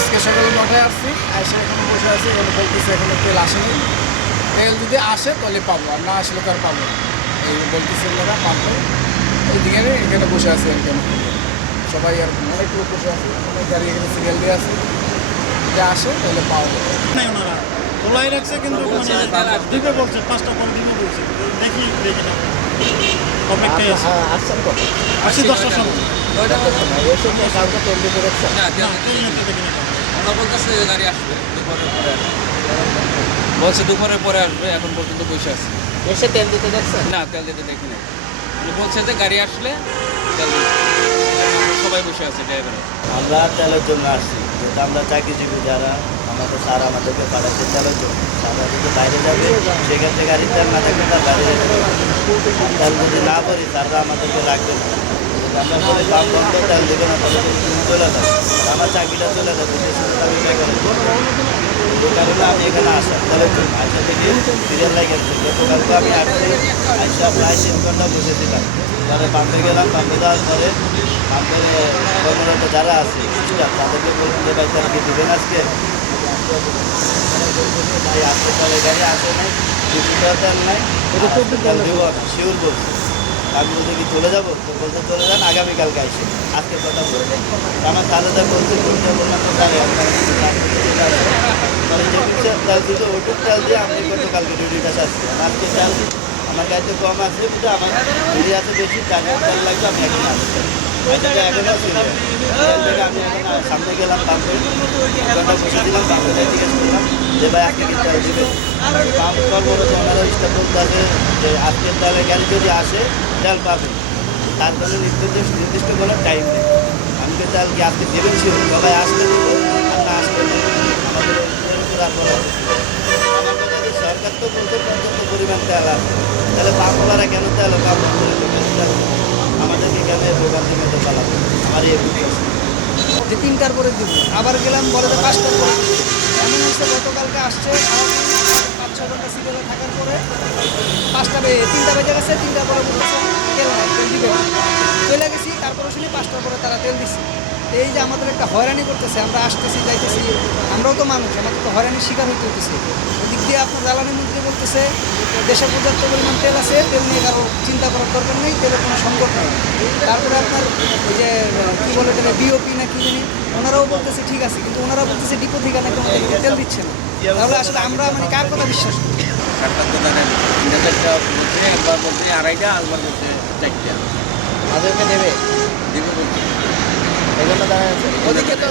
আজকে সকাল 9টায় আসছি, এসে এখানে বসে আছি। এখানে বলতেছে এখনো তেল আসেনি। তেল যদি আসে তাহলে পাবো, আর না আসলে তো আর পাবো না। এই বলতেছে ওনারা পাবো। এইদিকে এখানে বসে আছি আর কেন সবাই আর অনেক লোক বসে আছে, অনেক গাড়ি এখানে সিরিয়াল দিয়ে আছে। যদি আসে তাহলে পাওয়া যাবে। নাই ওনারা তোলাই রাখছে, কিন্তু দিবে বলছে 5টা পরে দিবে বলছে। দেখি না অপেক্ষায় আছে। আসছেন কখন? আসি 10টার সময়। এসে কি কাউকে তেল দিতে দেখছেন? না, তেল নিতে দেখি না। ওরা বলতেছে গাড়ি আসবে দুপুরের পরে আসবে, বলছে দুপুরের পরে আসবে। এখন পর্যন্ত বসে আছে। এসে তেল দিতে দেখছেন? না, তেল দিতে দেখি না। উনি বলছে যে গাড়ি আসলে তেল দিবে। সবাই বসে আছে ড্রাইভার। আমরা তেলের জন্য আসছি, যেহেতু আমরা চাকরিজীবী যারা, আমাদের স্যার আমাদেরকে পাঠাচ্ছে তেলের জন্য। স্যাররা যদি বাইরে যাবে, সেক্ষেত্রে গাড়ির তেল না থাকলে তার বাইরে যেতে পারবে। তেল যদি না করি স্যাররা আমাদেরকে রাখবে না। যদি আমরা বলি পাম্প বন্ধ, তেল দেবে না, তাহলে কিন্তু তুমি চলে যাবে। আমার চাকরিটা চলে যাবে, দেশের সাথে আমি বেকার হয়ে যাবো। এই কারণে আমি এখানে আসা তেলের জন্য। আইসা থেকে সিরিয়াল লাগে গতকালকে আমি আসছি, আইসা প্রায় 3 ঘন্টা বসেছিলাম। পরে পাম্পে গেলাম, পাম্পে যাওয়ার পরে পাম্পের কর্মরত যারা আছে স্টাফ, তাদেরকে বললাম যে ভাই তারা কি দেবেন আজকে? ভাই আসতে পারে, গাড়ি আসে নাই, 2 তেল নাই, তেল দেবো না, শিওর বলছি। আমি বলতে কি চলে যাবো? তো বলতে চলে যান, আগামীকালকে আইসে আজকে কথা বলছে। আমার তাদের বলছে, বলতে বললাম তো তাহলে যে তেল দিল ওটুক তেল দিয়ে আমি গতকালকে ডিউটিটা আসছি। আজকে তেল আমার গাড়িতে কম আছে, কিন্তু আমার ডিউটি আছে বেশি, তেল লাগবে। আমি এখন আসছি, এখনও ছিল থেকে আমি এখন সামনে গেলাম, পাম্পে ঘন্টা বসে দিলাম। পাম্পে জিজ্ঞেস করলাম যে ভাই আজকে কি তেল দিবে? পাম্প কর্মরত ওনারা স্টাফ বলতে আছে যে আজকের তেলে গাড়ি যদি আসে তেল পাবে, তার জন্য নির্দিষ্ট কোনো টাইম নেই। আমি তো তেল কি আজকে দেবেন ছিল, সবাই আসলে দিব আর না আসলে নেই। আমাদের আর বলা আমার কথা যে সরকার তো বলতে পর্যাপ্ত পরিমাণ তেল আছে, তাহলে পাম্পওয়ালারা কেন তেল পাম্প করে দেবেন? আমাদেরকে কেন ভোগান্তি মধ্যে পালাবো? আমার এই প্রশ্ন। যে 3টার পরে দিব, আবার গেলাম বলে যে 5টার পরে দিব। এমন হচ্ছে গতকালকে আসছে 5-6 ঘন্টা সিরিয়ালে থাকার পরে 3টা বেজে গেছে। 3টার পরে বলতেছে তেল দিবে না। চলে গেছি, তারপরে শুনি 5টার পরে তারা তেল দিচ্ছে। এই যে আমাদের একটা হয়রানি করতেছে, আমরা আসতেছি যাইতেছি, আমরাও তো মানুষ, আমাদের তো হয়রানির শিকার হইতে হতেছে। ওদিক দিয়ে আপনার জ্বালানি মন্ত্রী বলতেছে দেশে পর্যাপ্ত পরিমাণ তেল আছে, তেল নিয়ে কারো চিন্তা করার দরকার নেই, তেলের কোনো সংকট নেই। তারপরে আপনার ওই যে কী বলে এটা বিওপি না কি জানি, ওনারাও বলতেছে ঠিক আছে, কিন্তু ওনারা বলতেছে ডিপো থেকে নাকি আমাদেরকে তেল দিচ্ছে না। তাহলে আসলে আমরা মানে কার কথা বিশ্বাস করি? সরকার তো জানেন 3টা বলছে, একবার বলছে 2.5টা, একবার বলছে 4টা আমাদেরকে দেবে, দিবে বলছে। এই জন্য দাঁড়ায় আছে। ওদিকে তো